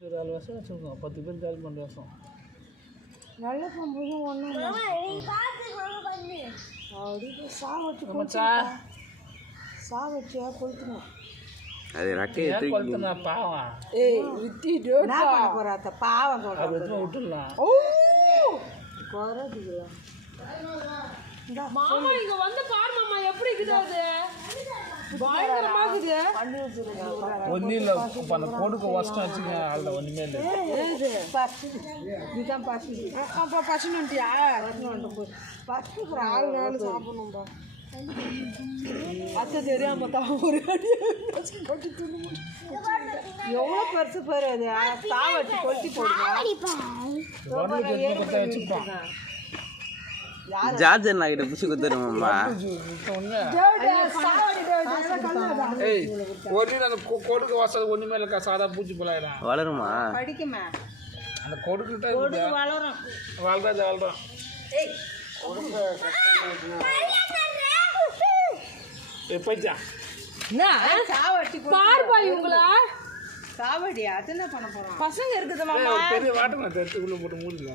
4 வருஷம் வச்சுருக்கோம். 10 பேர் ஜாலி பண்ணுற வருஷம். நல்ல பம்பும் ஒன்றும் அப்படி சா வச்சியா கொளுத்துணும். அது ரக்கையை கொளுத்துனா பாவம். வித்திட்டு போறாத்த பாவம் சொல்கிறேன் விட்டுடலாம். ஓ குறதுக்குலாம் மாமா இங்க வந்து பாரு மாமா எப்படி இருக்குது அது பயங்கரமா இருக்குது. பண்ணி வச்சிருங்க. ஒன்றும் இல்லை. இப்போ அந்த கொடுக்க வசம் வச்சுங்க. அதில் ஒன்றுமே இல்லை. இதுதான் பசி. அப்போ பசினுட்டியா பசிக்கிற ஆள் நாள் சாப்பிடணும்பா. அத்தை தெரியாம தான் ஒரு அடி எவ்வளோ பெருசு பாரு அது. சாவச்சு கொளுத்தி போடுங்க. வச்சுப்பான். ஜார்ஜர் நான் கிட்ட புடிச்சு குத்துருமாம்மா. ஏய் ஒன்றும் அந்த கொடுக்க வசதி ஒன்றுமே இல்லை. சாதா பூச்சி போலாயிடும். வளருமா? படிக்குமா அந்த கொடுக்கிட்ட வளரும். வாழ்றோம். போய்ச்சா சாவட்டி பார்ப்பா இவங்கள சாவடியா அது என்ன பண்ண போறோம்? பசங்க இருக்குது மாமா. பெரிய வாட்டை நான் எடுத்து உள்ள போட்டு மூடிக்கலாம்.